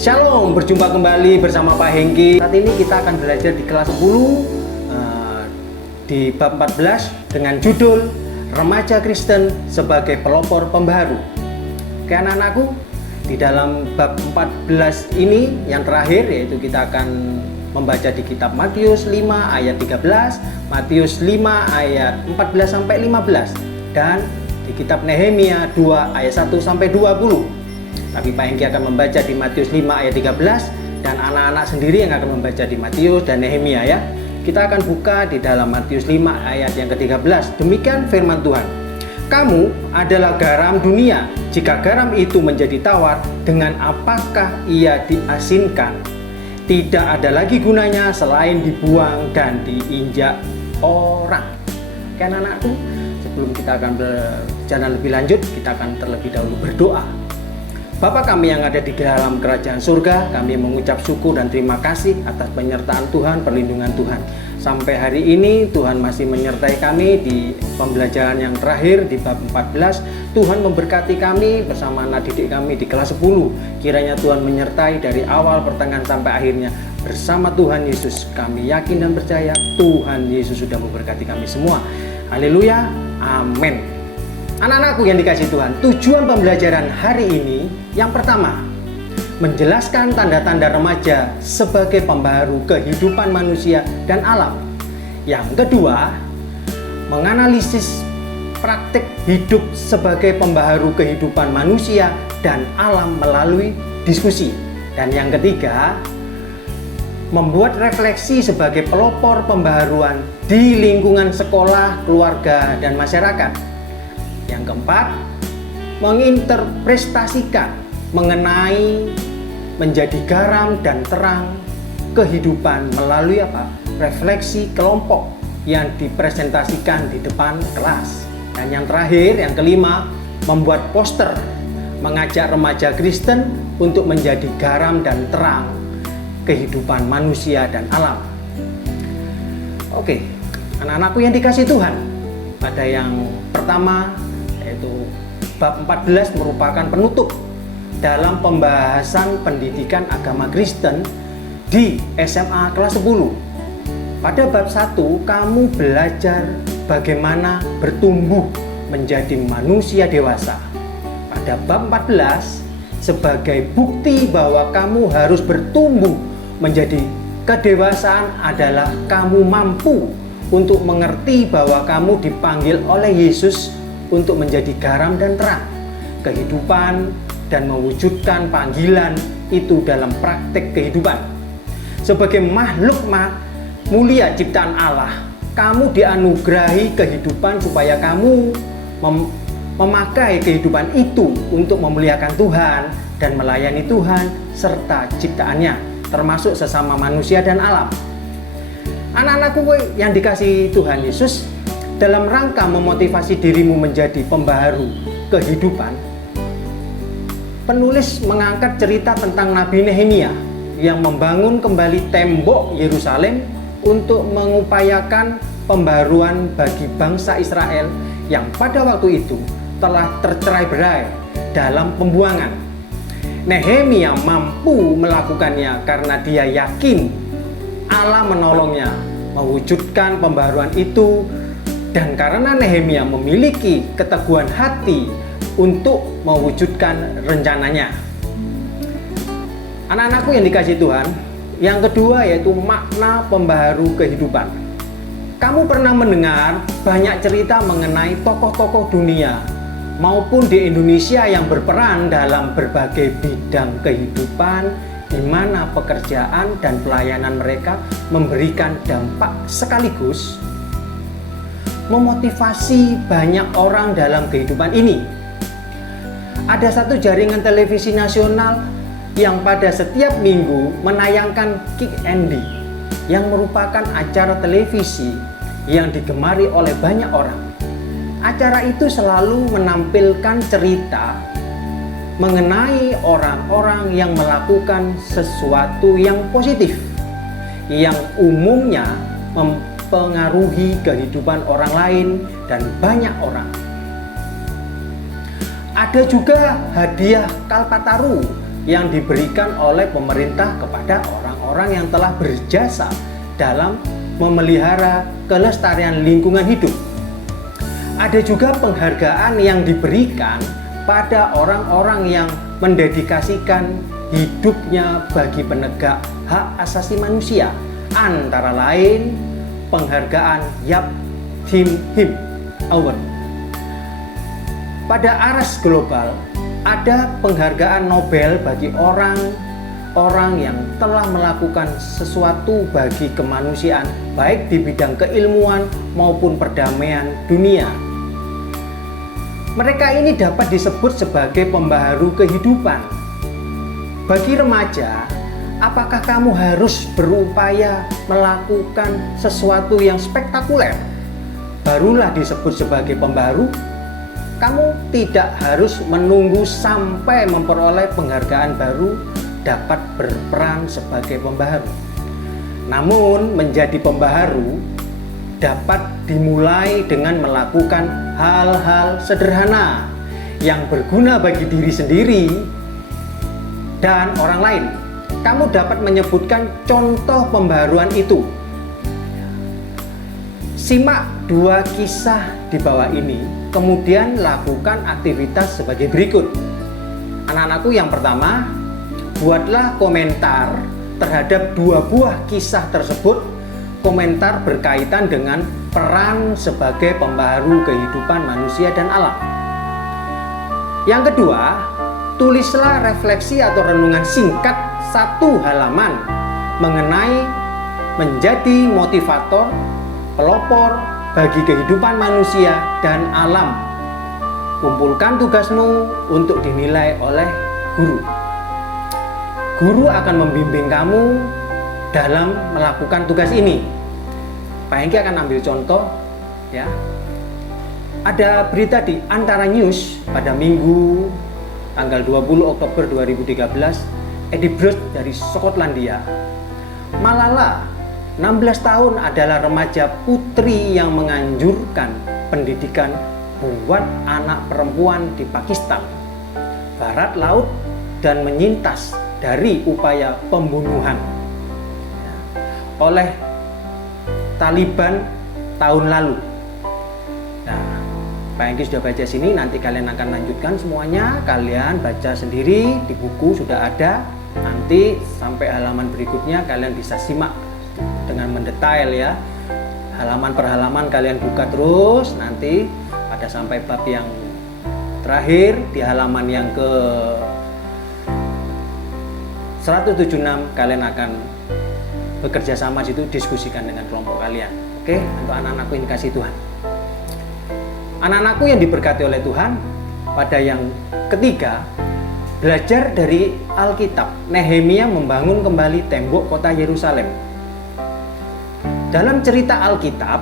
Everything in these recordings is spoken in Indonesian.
Shalom, berjumpa kembali bersama Pak Hengki. Saat ini kita akan belajar di kelas 10 di bab 14 dengan judul Remaja Kristen sebagai Pelopor Pembaharu. Oke anak-anakku, di dalam bab 14 ini yang terakhir yaitu kita akan membaca di kitab Matius 5 ayat 13, Matius 5 ayat 14 sampai 15 dan di kitab Nehemia 2 ayat 1 sampai 20. Tapi Pak Hengki akan membaca di Matius 5 ayat 13 dan anak-anak sendiri yang akan membaca di Matius dan Nehemia ya. Kita akan buka di dalam Matius 5 ayat yang ke-13. Demikian firman Tuhan. Kamu adalah garam dunia. Jika garam itu menjadi tawar, dengan apakah ia diasinkan? Tidak ada lagi gunanya selain dibuang dan diinjak orang. Kan anak-anakku, sebelum kita akan berjalan lebih lanjut, kita akan terlebih dahulu berdoa. Bapa kami yang ada di dalam kerajaan surga, kami mengucap syukur dan terima kasih atas penyertaan Tuhan, perlindungan Tuhan. Sampai hari ini Tuhan masih menyertai kami di pembelajaran yang terakhir di bab 14. Tuhan memberkati kami bersama anak didik kami di kelas 10. Kiranya Tuhan menyertai dari awal pertengahan sampai akhirnya. Bersama Tuhan Yesus kami yakin dan percaya Tuhan Yesus sudah memberkati kami semua. Haleluya, amin. Anak-anakku yang dikasihi Tuhan, tujuan pembelajaran hari ini yang pertama, menjelaskan tanda-tanda remaja sebagai pembaharu kehidupan manusia dan alam. Yang kedua, menganalisis praktik hidup sebagai pembaharu kehidupan manusia dan alam melalui diskusi. Dan yang ketiga, membuat refleksi sebagai pelopor pembaharuan di lingkungan sekolah, keluarga, dan masyarakat. Yang keempat, menginterpretasikan mengenai menjadi garam dan terang kehidupan melalui refleksi kelompok yang dipresentasikan di depan kelas. Dan yang terakhir, yang kelima, membuat poster mengajak remaja Kristen untuk menjadi garam dan terang kehidupan manusia dan alam. Oke, anak-anakku yang dikasihi Tuhan, pada yang pertama yaitu bab 14 merupakan penutup dalam pembahasan pendidikan agama Kristen di SMA kelas 10. Pada bab 1 kamu belajar bagaimana bertumbuh menjadi manusia dewasa. Pada bab 14 sebagai bukti bahwa kamu harus bertumbuh menjadi kedewasaan adalah kamu mampu untuk mengerti bahwa kamu dipanggil oleh Yesus untuk menjadi garam dan terang kehidupan dan mewujudkan panggilan itu dalam praktek kehidupan. Sebagai makhluk mulia ciptaan Allah, kamu dianugerahi kehidupan supaya kamu memakai kehidupan itu untuk memuliakan Tuhan dan melayani Tuhan serta ciptaannya, termasuk sesama manusia dan alam. Anak-anakku yang dikasihi Tuhan Yesus, dalam rangka memotivasi dirimu menjadi pembaharu kehidupan, penulis mengangkat cerita tentang Nabi Nehemia yang membangun kembali tembok Yerusalem untuk mengupayakan pembaharuan bagi bangsa Israel yang pada waktu itu telah tercerai-berai dalam pembuangan. Nehemia mampu melakukannya karena dia yakin Allah menolongnya mewujudkan pembaharuan itu. Dan karena Nehemia memiliki keteguhan hati untuk mewujudkan rencananya. Anak-anakku yang dikasihi Tuhan, yang kedua yaitu makna pembaharu kehidupan. Kamu pernah mendengar banyak cerita mengenai tokoh-tokoh dunia maupun di Indonesia yang berperan dalam berbagai bidang kehidupan di mana pekerjaan dan pelayanan mereka memberikan dampak sekaligus memotivasi banyak orang dalam kehidupan ini. Ada satu jaringan televisi nasional yang pada setiap minggu menayangkan Kick Andy, yang merupakan acara televisi yang digemari oleh banyak orang. Acara itu selalu menampilkan cerita mengenai orang-orang yang melakukan sesuatu yang positif, yang umumnya mempengaruhi kehidupan orang lain dan banyak orang. Ada juga hadiah Kalpataru yang diberikan oleh pemerintah kepada orang-orang yang telah berjasa dalam memelihara kelestarian lingkungan hidup. Ada juga penghargaan yang diberikan pada orang-orang yang mendedikasikan hidupnya bagi penegak hak asasi manusia, antara lain penghargaan Yap Him Him Award. Pada aras global ada penghargaan Nobel bagi orang yang telah melakukan sesuatu bagi kemanusiaan, baik di bidang keilmuan maupun perdamaian dunia. Mereka ini dapat disebut sebagai pembaharu kehidupan. Bagi remaja, apakah kamu harus berupaya melakukan sesuatu yang spektakuler barulah disebut sebagai pembaharu? Kamu tidak harus menunggu sampai memperoleh penghargaan baru dapat berperan sebagai pembaharu. Namun, menjadi pembaharu dapat dimulai dengan melakukan hal-hal sederhana yang berguna bagi diri sendiri dan orang lain. Kamu dapat menyebutkan contoh pembaharuan itu. Simak 2 kisah di bawah ini, kemudian lakukan aktivitas sebagai berikut. Anak-anakku, yang pertama, buatlah komentar terhadap 2 buah kisah tersebut. Komentar berkaitan dengan peran sebagai pembaharu kehidupan manusia dan alam. Yang kedua, tulislah refleksi atau renungan singkat 1 halaman mengenai menjadi motivator, pelopor bagi kehidupan manusia dan alam. Kumpulkan tugasmu untuk dinilai oleh guru. Guru akan membimbing kamu dalam melakukan tugas ini. Pak Hengki akan ambil contoh ya. Ada berita di Antara News pada Minggu tanggal 20 Oktober 2013, Edinburgh dari Skotlandia. Malala, 16 tahun, adalah remaja putri yang menganjurkan pendidikan buat anak perempuan di Pakistan, barat laut, dan menyintas dari upaya pembunuhan oleh Taliban tahun lalu. Nah, Pak Hengki sudah baca sini, nanti kalian akan lanjutkan semuanya. Kalian baca sendiri di buku sudah ada. Nanti sampai halaman berikutnya kalian bisa simak dengan mendetail ya. Halaman per halaman kalian buka terus, nanti ada sampai bab yang terakhir di halaman yang ke 176 kalian akan bekerja sama situ, diskusikan dengan kelompok kalian. Oke, untuk anak-anakku yang dikasih Tuhan. Anak-anakku yang diberkati oleh Tuhan, pada yang ketiga, belajar dari Alkitab. Nehemia membangun kembali tembok kota Yerusalem. Dalam cerita Alkitab,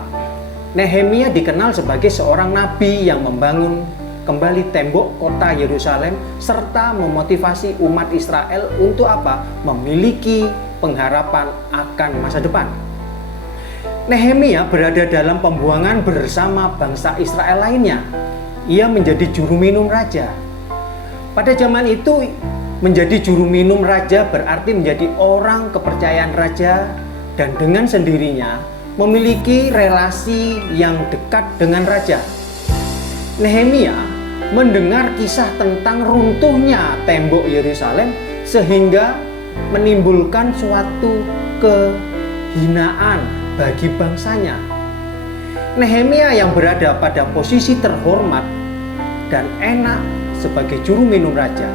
Nehemia dikenal sebagai seorang nabi yang membangun kembali tembok kota Yerusalem serta memotivasi umat Israel untuk apa? Memiliki pengharapan akan masa depan. Nehemia berada dalam pembuangan bersama bangsa Israel lainnya. Ia menjadi juru minum raja. Pada zaman itu, menjadi juru minum raja berarti menjadi orang kepercayaan raja dan dengan sendirinya memiliki relasi yang dekat dengan raja. Nehemia mendengar kisah tentang runtuhnya tembok Yerusalem sehingga menimbulkan suatu kehinaan bagi bangsanya. Nehemia yang berada pada posisi terhormat dan enak sebagai juru minum raja,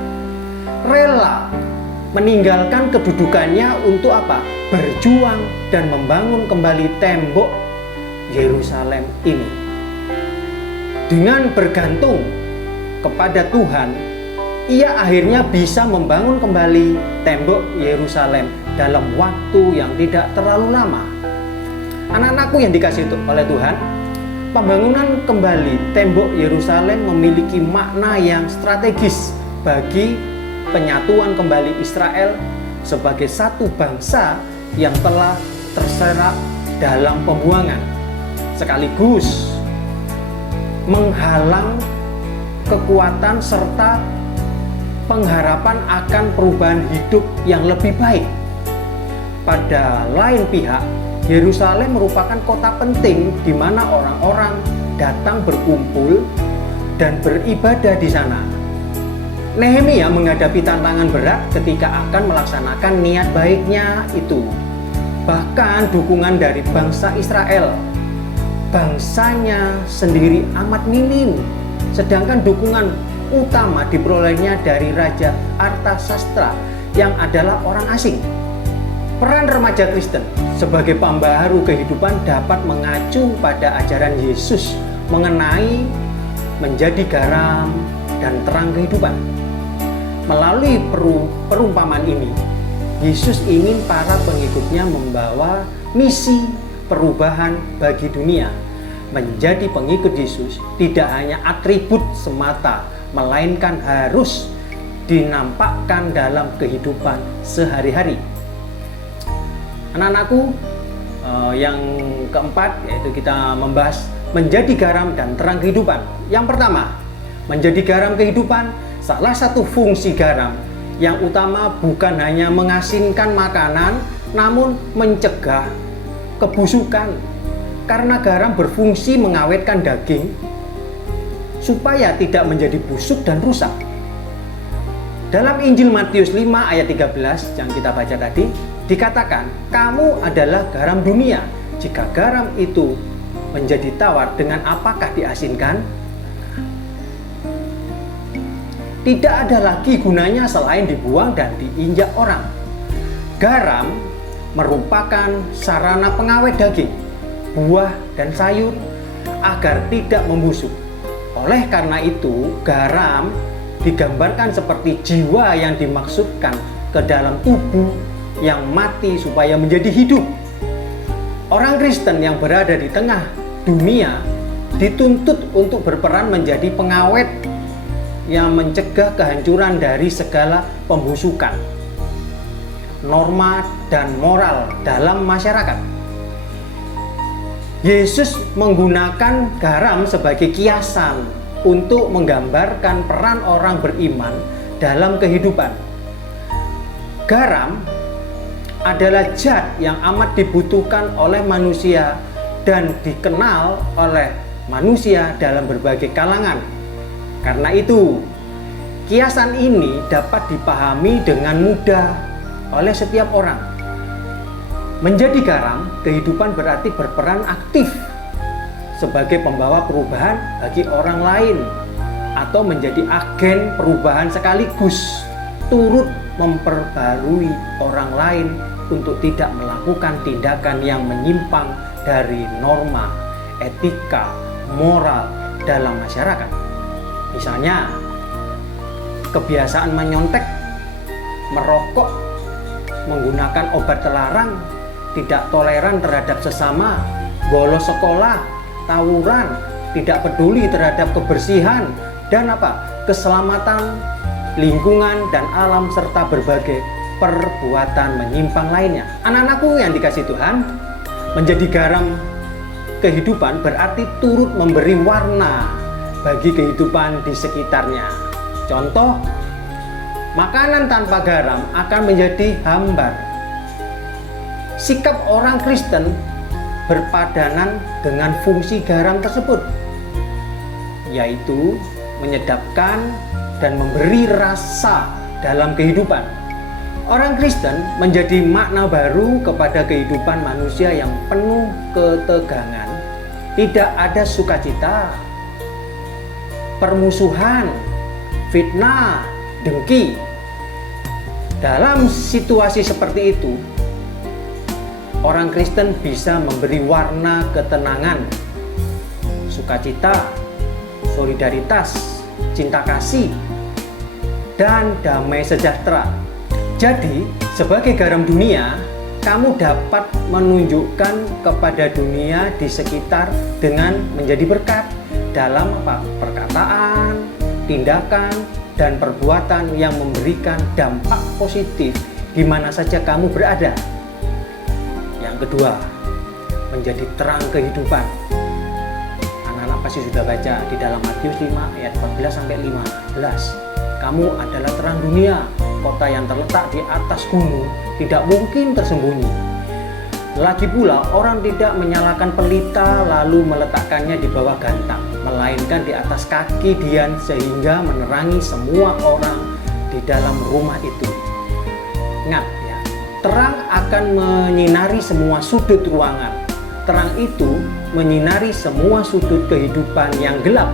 rela meninggalkan kedudukannya untuk apa? Berjuang dan membangun kembali tembok Yerusalem ini. Dengan bergantung kepada Tuhan, ia akhirnya bisa membangun kembali tembok Yerusalem dalam waktu yang tidak terlalu lama. Anak-anakku yang dikasihi oleh Tuhan, pembangunan kembali tembok Yerusalem memiliki makna yang strategis bagi penyatuan kembali Israel sebagai satu bangsa yang telah terserak dalam pembuangan, sekaligus menghalang kekuatan serta pengharapan akan perubahan hidup yang lebih baik. Pada lain pihak, Yerusalem merupakan kota penting di mana orang-orang datang berkumpul dan beribadah di sana. Nehemia menghadapi tantangan berat ketika akan melaksanakan niat baiknya itu. Bahkan dukungan dari bangsa Israel, bangsanya sendiri amat minim, sedangkan dukungan utama diperolehnya dari Raja Artasastra yang adalah orang asing. Peran remaja Kristen sebagai pembaharu kehidupan dapat mengacu pada ajaran Yesus mengenai menjadi garam dan terang kehidupan. Melalui perumpamaan ini, Yesus ingin para pengikutnya membawa misi perubahan bagi dunia. Menjadi pengikut Yesus tidak hanya atribut semata, melainkan harus dinampakkan dalam kehidupan sehari-hari. Anak-anakku, yang keempat yaitu kita membahas menjadi garam dan terang kehidupan. Yang pertama, menjadi garam kehidupan, salah satu fungsi garam yang utama bukan hanya mengasinkan makanan, namun mencegah kebusukan. Karena garam berfungsi mengawetkan daging supaya tidak menjadi busuk dan rusak. Dalam Injil Matius 5 ayat 13 yang kita baca tadi, dikatakan, "Kamu adalah garam dunia. Jika garam itu menjadi tawar, dengan apakah diasinkan? Tidak ada lagi gunanya selain dibuang dan diinjak orang." Garam merupakan sarana pengawet daging, buah, dan sayur agar tidak membusuk. Oleh karena itu, garam digambarkan seperti jiwa yang dimasukkan ke dalam tubuh yang mati supaya menjadi hidup. Orang Kristen yang berada di tengah dunia dituntut untuk berperan menjadi pengawet yang mencegah kehancuran dari segala pembusukan, norma dan moral dalam masyarakat. Yesus menggunakan garam sebagai kiasan untuk menggambarkan peran orang beriman dalam kehidupan. Garam adalah zat yang amat dibutuhkan oleh manusia dan dikenal oleh manusia dalam berbagai kalangan. Karena itu, kiasan ini dapat dipahami dengan mudah oleh setiap orang. Menjadi garam kehidupan berarti berperan aktif sebagai pembawa perubahan bagi orang lain atau menjadi agen perubahan sekaligus turut memperbarui orang lain untuk tidak melakukan tindakan yang menyimpang dari norma, etika, moral dalam masyarakat. Misalnya, kebiasaan menyontek, merokok, menggunakan obat terlarang, tidak toleran terhadap sesama, bolos sekolah, tawuran, tidak peduli terhadap kebersihan dan keselamatan lingkungan dan alam serta berbagai perbuatan menyimpang lainnya. Anak-anakku yang dikasihi Tuhan, menjadi garam kehidupan berarti turut memberi warna bagi kehidupan di sekitarnya. Contoh, makanan tanpa garam akan menjadi hambar. Sikap orang Kristen berpadanan dengan fungsi garam tersebut, yaitu menyedapkan dan memberi rasa dalam kehidupan. Orang Kristen menjadi makna baru kepada kehidupan manusia yang penuh ketegangan. Tidak ada sukacita, permusuhan, fitnah, dengki. Dalam situasi seperti itu, orang Kristen bisa memberi warna ketenangan, sukacita, solidaritas, cinta kasih, dan damai sejahtera. Jadi, sebagai garam dunia, kamu dapat menunjukkan kepada dunia di sekitar dengan menjadi berkat dalam perkataan, tindakan, dan perbuatan yang memberikan dampak positif di mana saja kamu berada. Yang kedua, menjadi terang kehidupan. Anak-anak pasti sudah baca di dalam Matius 5 ayat 14-15. Kamu adalah terang dunia. Kota yang terletak di atas gunung tidak mungkin tersembunyi. Lagi pula, orang tidak menyalakan pelita lalu meletakkannya di bawah gantang, melainkan di atas kaki dian sehingga menerangi semua orang di dalam rumah itu. Ingat ya, terang akan menyinari semua sudut ruangan. Terang itu menyinari semua sudut kehidupan yang gelap.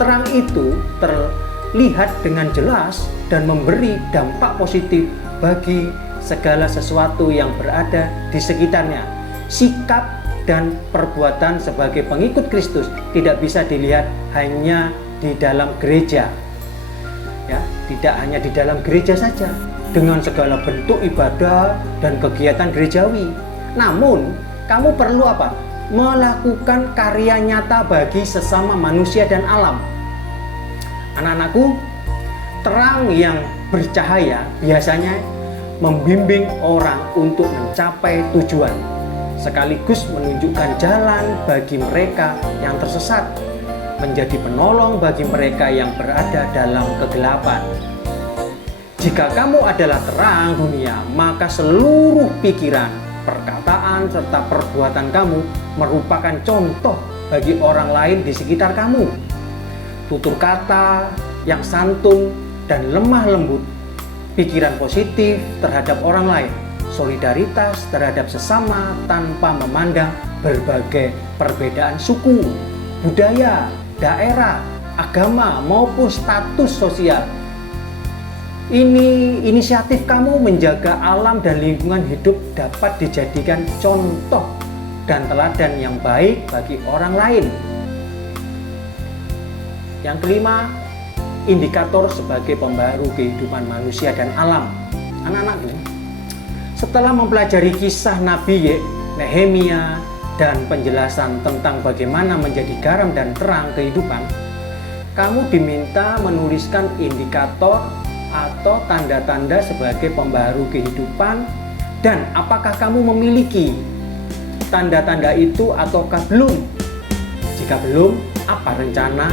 Terang itu terlihat dengan jelas dan memberi dampak positif bagi segala sesuatu yang berada di sekitarnya. Sikap dan perbuatan sebagai pengikut Kristus tidak bisa dilihat hanya di dalam gereja. Ya, tidak hanya di dalam gereja saja dengan segala bentuk ibadah dan kegiatan gerejawi. Namun, kamu perlu apa? Melakukan karya nyata bagi sesama manusia dan alam. Anak-anakku, terang yang bercahaya biasanya membimbing orang untuk mencapai tujuan, sekaligus menunjukkan jalan bagi mereka yang tersesat, menjadi penolong bagi mereka yang berada dalam kegelapan. Jika kamu adalah terang dunia, maka seluruh pikiran, perkataan, serta perbuatan kamu merupakan contoh bagi orang lain di sekitar kamu. Tutur kata yang santun dan lemah lembut, pikiran positif terhadap orang lain, solidaritas terhadap sesama tanpa memandang berbagai perbedaan suku, budaya, daerah, agama, maupun status sosial. Ini inisiatif kamu menjaga alam dan lingkungan hidup dapat dijadikan contoh dan teladan yang baik bagi orang lain. Yang kelima, indikator sebagai pembaharu kehidupan manusia dan alam. Anak-anakku, setelah mempelajari kisah Nabi Nehemia dan penjelasan tentang bagaimana menjadi garam dan terang kehidupan, kamu diminta menuliskan indikator atau tanda-tanda sebagai pembaharu kehidupan, dan apakah kamu memiliki tanda-tanda itu ataukah belum? Jika belum, apa rencana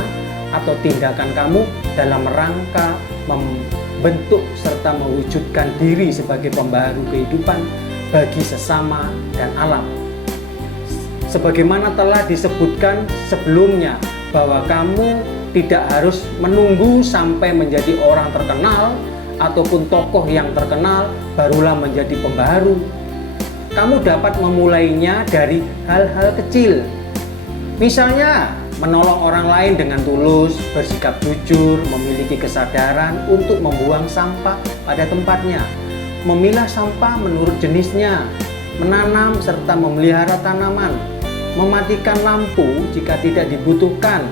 atau tindakan kamu dalam rangka membentuk serta mewujudkan diri sebagai pembaharu kehidupan bagi sesama dan alam? Sebagaimana telah disebutkan sebelumnya, bahwa kamu tidak harus menunggu sampai menjadi orang terkenal ataupun tokoh yang terkenal barulah menjadi pembaharu. Kamu dapat memulainya dari hal-hal kecil. Misalnya, menolong orang lain dengan tulus, bersikap jujur, memiliki kesadaran untuk membuang sampah pada tempatnya, memilah sampah menurut jenisnya, menanam serta memelihara tanaman, mematikan lampu jika tidak dibutuhkan,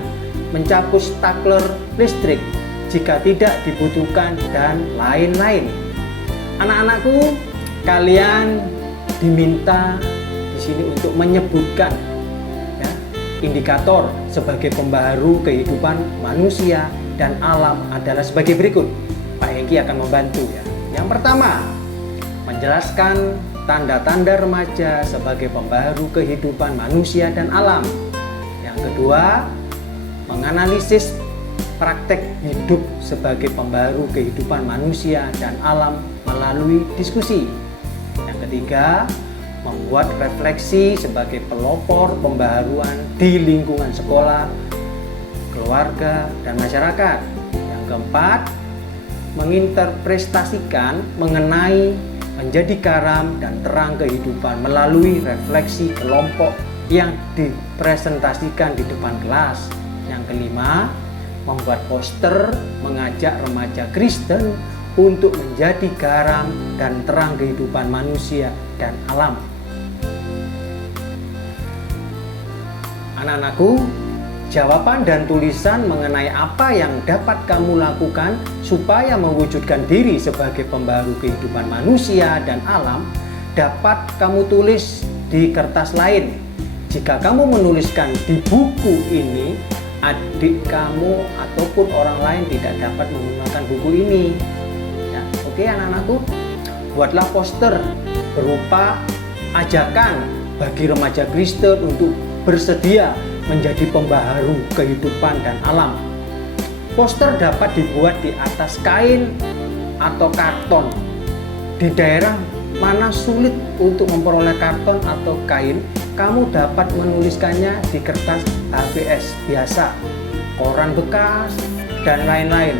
mencabut stakler listrik jika tidak dibutuhkan, dan lain-lain. Anak-anakku, kalian diminta di sini untuk menyebutkan indikator sebagai pembaharu kehidupan manusia dan alam adalah sebagai berikut. Pak Hengki akan membantu ya. Yang pertama, menjelaskan tanda-tanda remaja sebagai pembaharu kehidupan manusia dan alam. Yang kedua, menganalisis praktek hidup sebagai pembaharu kehidupan manusia dan alam melalui diskusi. Yang ketiga, membuat refleksi sebagai pelopor pembaharuan di lingkungan sekolah, keluarga, dan masyarakat. Yang keempat, menginterpretasikan mengenai menjadi garam dan terang kehidupan melalui refleksi kelompok yang dipresentasikan di depan kelas. Yang kelima, membuat poster mengajak remaja Kristen untuk menjadi garam dan terang kehidupan manusia dan alam. Anak-anakku, jawaban dan tulisan mengenai apa yang dapat kamu lakukan supaya mewujudkan diri sebagai pembaharu kehidupan manusia dan alam dapat kamu tulis di kertas lain. Jika kamu menuliskan di buku ini, adik kamu ataupun orang lain tidak dapat menggunakan buku ini. Ya, oke anak-anakku, buatlah poster berupa ajakan bagi remaja Kristen untuk bersedia menjadi pembaharu kehidupan dan alam. Poster dapat dibuat di atas kain atau karton. Di daerah mana sulit untuk memperoleh karton atau kain, kamu dapat menuliskannya di kertas HVS biasa, koran bekas, dan lain-lain.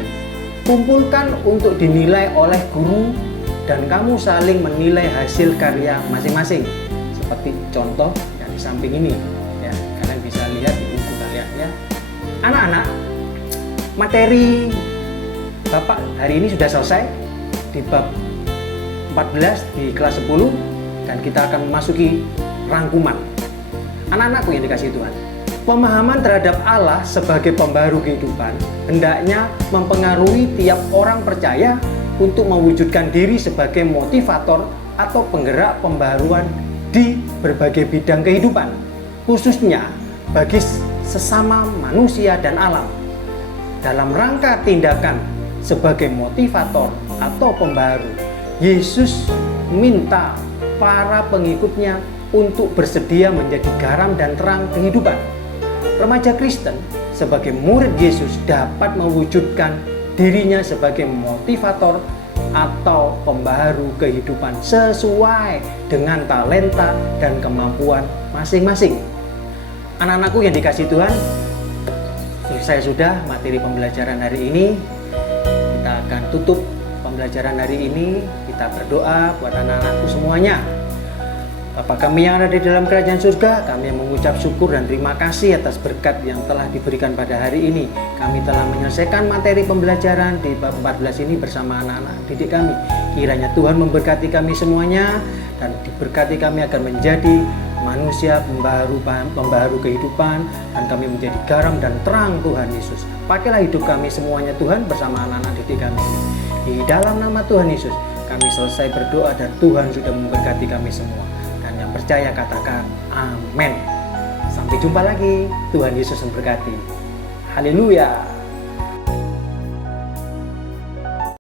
Kumpulkan untuk dinilai oleh guru dan kamu saling menilai hasil karya masing-masing. Seperti contoh yang di samping ini, ya, kalian bisa lihat di buku kalian ya. Anak-anak, materi Bapak hari ini sudah selesai di bab 14 di kelas 10 dan kita akan memasuki rangkuman. Anak-anakku yang dikasihi Tuhan, pemahaman terhadap Allah sebagai pembaru kehidupan hendaknya mempengaruhi tiap orang percaya untuk mewujudkan diri sebagai motivator atau penggerak pembaruan di berbagai bidang kehidupan, khususnya bagi sesama manusia dan alam. Dalam rangka tindakan sebagai motivator atau pembaru, Yesus minta para pengikutnya untuk bersedia menjadi garam dan terang kehidupan. Remaja Kristen sebagai murid Yesus dapat mewujudkan dirinya sebagai motivator atau pembaharu kehidupan sesuai dengan talenta dan kemampuan masing-masing. Anak-anakku yang dikasihi Tuhan, selesai sudah materi pembelajaran hari ini. Kita akan tutup pembelajaran hari ini. Kita berdoa buat anak-anakku semuanya. Bapa kami yang ada di dalam kerajaan surga, kami mengucap syukur dan terima kasih atas berkat yang telah diberikan pada hari ini. Kami telah menyelesaikan materi pembelajaran di bab 14 ini bersama anak-anak didik kami. Kiranya Tuhan memberkati kami semuanya dan diberkati kami akan menjadi manusia pembaharu kehidupan, dan kami menjadi garam dan terang Tuhan Yesus. Pakailah hidup kami semuanya Tuhan bersama anak-anak didik kami. Di dalam nama Tuhan Yesus kami selesai berdoa dan Tuhan sudah memberkati kami semua. Dan yang percaya katakan amin. Sampai jumpa lagi. Tuhan Yesus memberkati. Haleluya.